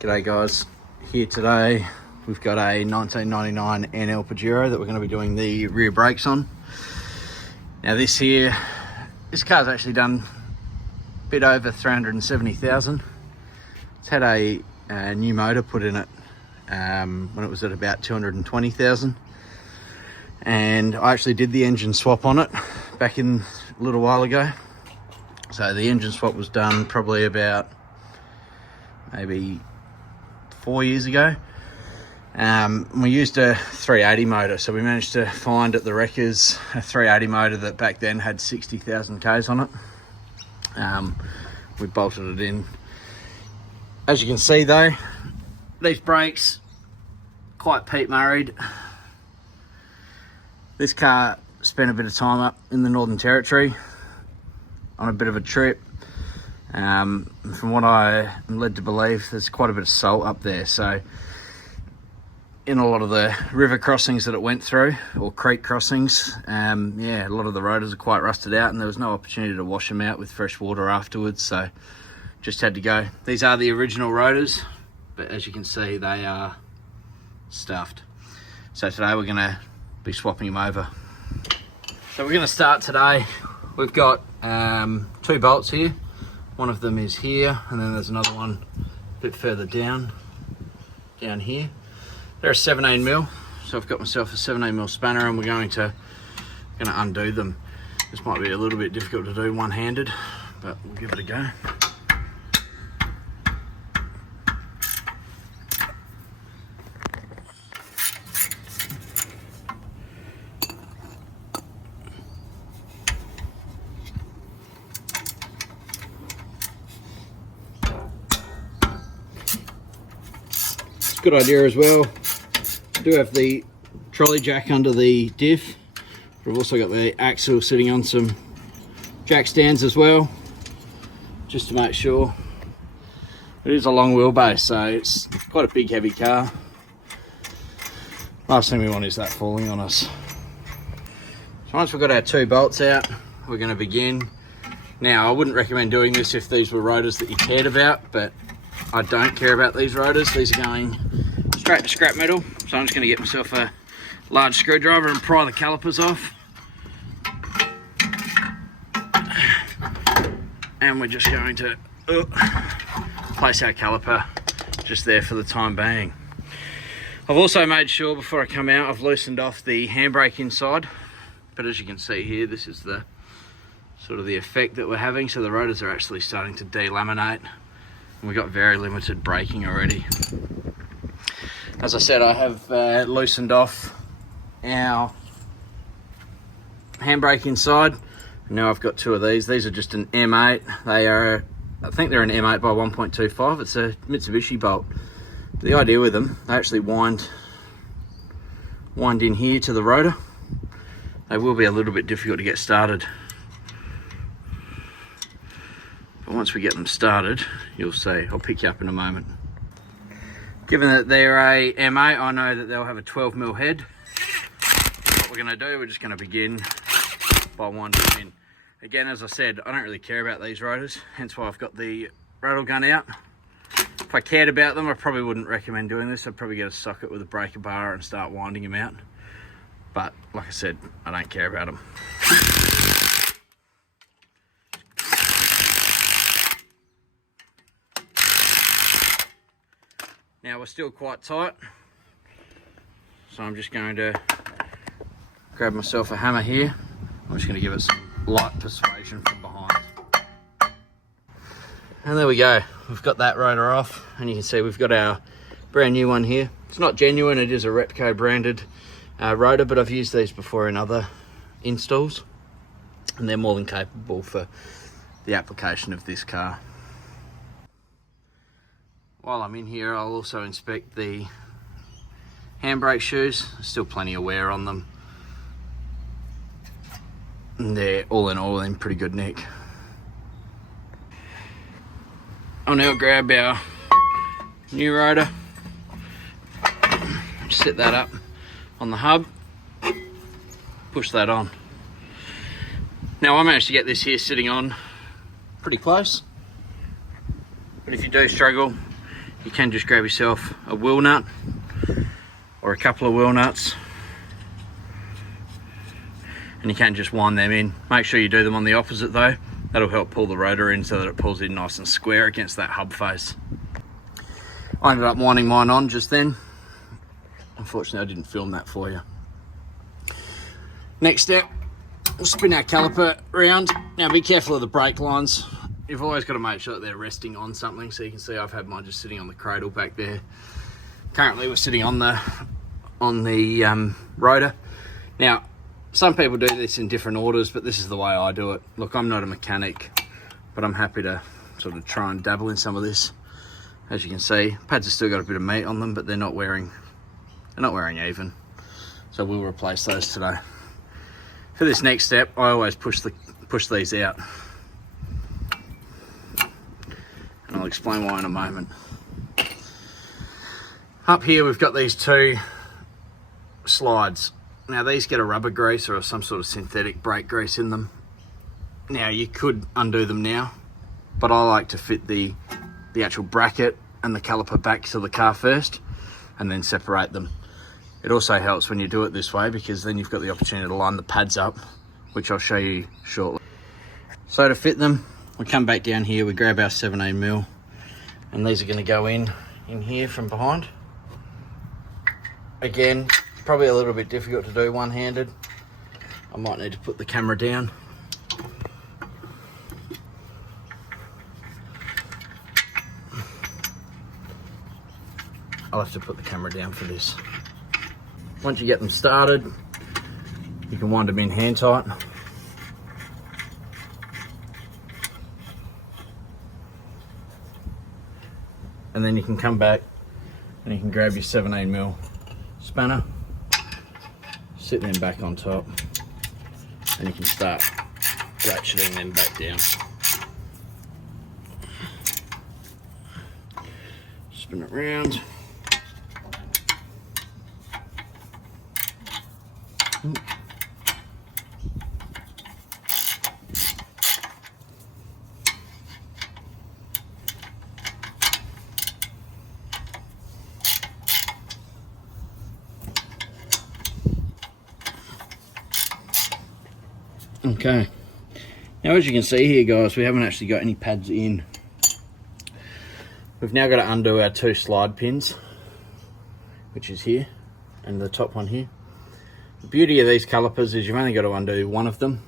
G'day guys, here today we've got a 1999 NL Pajero that we're going to be doing the rear brakes on. Now this car's actually done a bit over 370,000. It's had a new motor put in it when it was at about 220,000, and I actually did the engine swap on it back in a little while ago. So the engine swap was done probably about maybe 4 years ago. We used a 380 motor, so we managed to find at the wreckers a 380 motor that back then had 60,000 k's on it. We bolted it in. As you can see though, these brakes quite Pete Murray'd. This car spent a bit of time up in the Northern Territory on a bit of a trip. From what I am led to believe, there's quite a bit of salt up there, so in a lot of the river crossings that it went through, or creek crossings, a lot of the rotors are quite rusted out, and there was no opportunity to wash them out with fresh water afterwards, so just had to go. These are the original rotors, but as you can see, they are stuffed. So today we're going to be swapping them over. So we're going to start today. We've got 2 bolts here. One of them is here, and then there's another one a bit further down here. They're a 17mm, so I've got myself a 17mm spanner, and we're going to undo them. This might be a little bit difficult to do one-handed, but we'll give it a go. Good idea as well. I do have the trolley jack under the diff, but I've also got the axle sitting on some jack stands as well, just to make sure. It is a long wheelbase, so it's quite a big heavy car. Last thing we want is that falling on us. So once we've got our 2 bolts out, we're going to begin. Now I wouldn't recommend doing this if these were rotors that you cared about, but I don't care about these rotors. These are going straight to scrap metal, so I'm just going to get myself a large screwdriver and pry the calipers off. And we're just going to place our caliper just there for the time being. I've also made sure before I come out I've loosened off the handbrake inside, but as you can see here, this is the sort of the effect that we're having. So the rotors are actually starting to delaminate. We've got very limited braking already. As I said, I have loosened off our handbrake inside. Now I've got 2 of these. These are just an M8. They are, I think they're an M8 by 1.25. It's a Mitsubishi bolt. The idea with them, they actually wind in here to the rotor. They will be a little bit difficult to get started. Once we get them started, you'll see. I'll pick you up in a moment. Given that they're a M8, I know that they'll have a 12mm head. What we're going to do, we're just going to begin by winding them in. Again, as I said, I don't really care about these rotors, hence why I've got the rattle gun out. If I cared about them, I probably wouldn't recommend doing this. I'd probably get a socket with a breaker bar and start winding them out. But like I said, I don't care about them. Now we're still quite tight, so I'm just going to grab myself a hammer here. I'm just going to give it some light persuasion from behind. And there we go, we've got that rotor off, and you can see we've got our brand new one here. It's not genuine, it is a Repco branded rotor, but I've used these before in other installs, and they're more than capable for the application of this car. While I'm in here, I'll also inspect the handbrake shoes. There's still plenty of wear on them. And they're all in pretty good nick. I'll now grab our new rotor, set that up on the hub, push that on. Now I managed to get this here sitting on pretty close, but if you do struggle, you can just grab yourself a wheel nut or a couple of wheel nuts, and you can just wind them in. Make sure you do them on the opposite though. That'll help pull the rotor in so that it pulls in nice and square against that hub face. I ended up winding mine on just then. Unfortunately, I didn't film that for you. Next step, we'll spin our caliper around. Now be careful of the brake lines. You've always got to make sure that they're resting on something. So you can see I've had mine just sitting on the cradle back there. Currently we're sitting on the rotor. Now, some people do this in different orders, but this is the way I do it. Look, I'm not a mechanic, but I'm happy to sort of try and dabble in some of this. As you can see, pads have still got a bit of meat on them, but they're not wearing even. So we'll replace those today. For this next step, I always push these out. And I'll explain why in a moment. Up here we've got these two slides. Now these get a rubber grease or some sort of synthetic brake grease in them. Now you could undo them now, but I like to fit the actual bracket and the caliper back to the car first and then separate them. It also helps when you do it this way because then you've got the opportunity to line the pads up, which I'll show you shortly. So to fit them, we come back down here, we grab our 17mm, and these are going to go in here from behind. Again, probably a little bit difficult to do one-handed. I might need to put the camera down. I'll have to put the camera down for this. Once you get them started, you can wind them in hand tight. And then you can come back and you can grab your 17mm spanner, sit them back on top, and you can start ratcheting them back down. Spin it round. Okay, now as you can see here guys, we haven't actually got any pads in. We've now got to undo our two slide pins, which is here and the top one here. The beauty of these calipers is you've only got to undo one of them.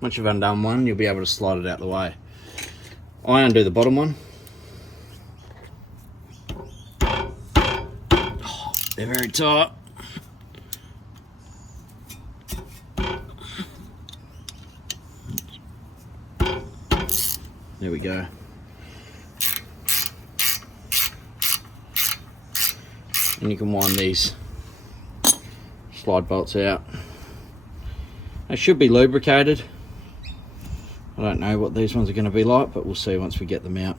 Once you've undone one, you'll be able to slide it out the way. I undo the bottom one. Oh, they're very tight. There we go. And you can wind these slide bolts out. They should be lubricated. I don't know what these ones are going to be like, but we'll see once we get them out.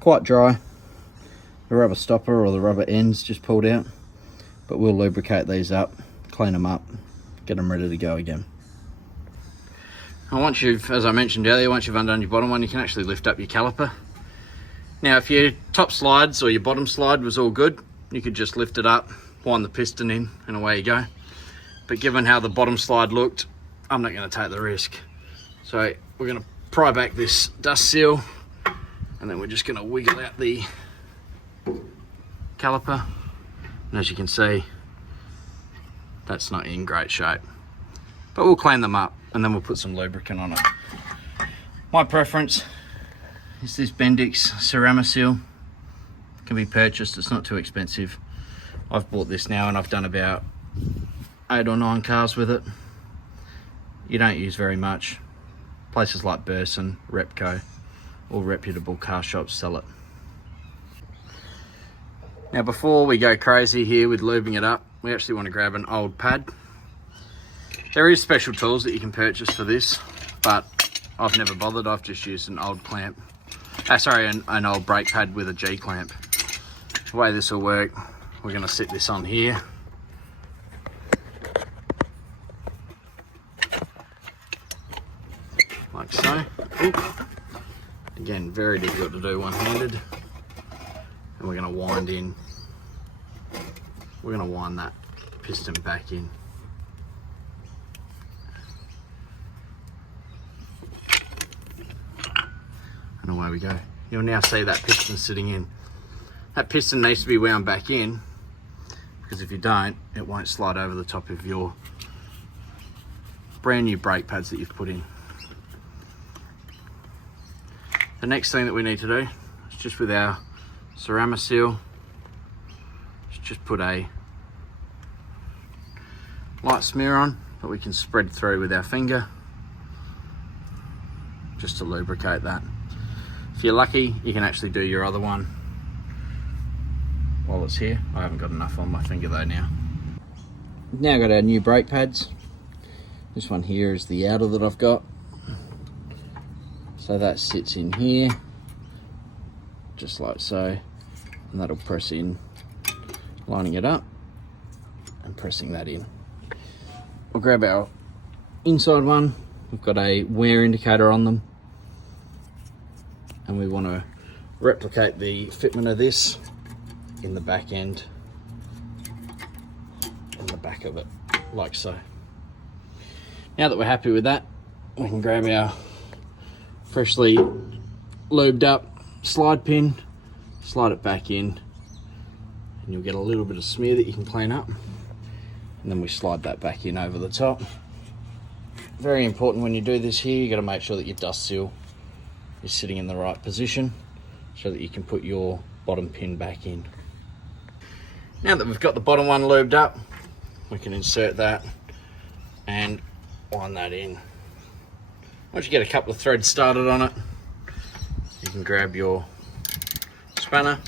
Quite dry. The rubber stopper or the rubber ends just pulled out, but we'll lubricate these up, clean them up, get them ready to go again. And once you've, as I mentioned earlier, once you've undone your bottom one, you can actually lift up your caliper. Now if your top slides or your bottom slide was all good, you could just lift it up, wind the piston in, and away you go. But given how the bottom slide looked, I'm not going to take the risk. So we're going to pry back this dust seal, and then we're just going to wiggle out the caliper. And as you can see, that's not in great shape. But we'll clean them up and then we'll put some lubricant on it. My preference is this Bendix Ceramasil. It can be purchased, it's not too expensive. I've bought this now and I've done about 8 or 9 cars with it. You don't use very much. Places like Burson, Repco, or reputable car shops sell it. Now before we go crazy here with lubing it up, we actually want to grab an old pad. There is special tools that you can purchase for this, but I've never bothered. I've just used an old clamp. An old brake pad with a G-clamp. The way this will work, we're going to sit this on here. Like so. Oop. Again, very difficult to do one-handed. And we're going to wind in. We're going to wind that piston back in. And away we go. You'll now see that piston sitting in. That piston needs to be wound back in, because if you don't, it won't slide over the top of your brand new brake pads that you've put in. The next thing that we need to do is just with our ceramic seal, is just put a light smear on that we can spread through with our finger, just to lubricate that. If you're lucky, you can actually do your other one while it's here. I haven't got enough on my finger though now. We've now got our new brake pads. This one here is the outer that I've got. So that sits in here, just like so, and that'll press in, lining it up and pressing that in. We'll grab our inside one. We've got a wear indicator on them, and we want to replicate the fitment of this in the back end, in the back of it, like so. Now that we're happy with that, we can grab our freshly lubed up slide pin, slide it back in, and you'll get a little bit of smear that you can clean up, and then we slide that back in over the top. Very important when you do this here, you got to make sure that your dust seal is sitting in the right position so that you can put your bottom pin back in. Now that we've got the bottom one lubed up, we can insert that and wind that in. Once you get a couple of threads started on it, you can grab your spanner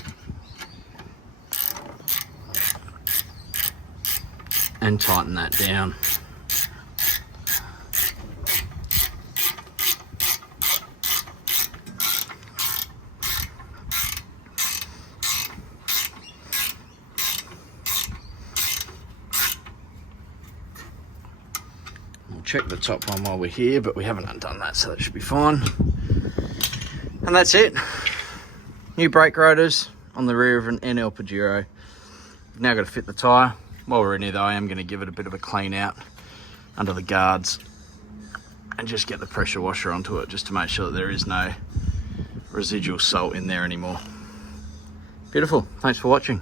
and tighten that down. Check the top one while we're here, but we haven't undone that, so that should be fine. And that's it. New brake rotors on the rear of an NL Pajero. We've now got to fit the tyre. While we're in here though, I am going to give it a bit of a clean out under the guards and just get the pressure washer onto it, just to make sure that there is no residual salt in there anymore. Beautiful. Thanks for watching.